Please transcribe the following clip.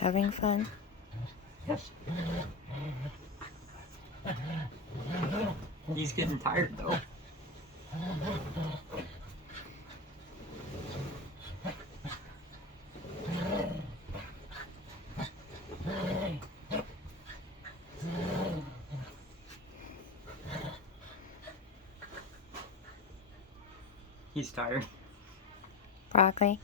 Having fun? He's getting tired though. He's tired. Broccoli?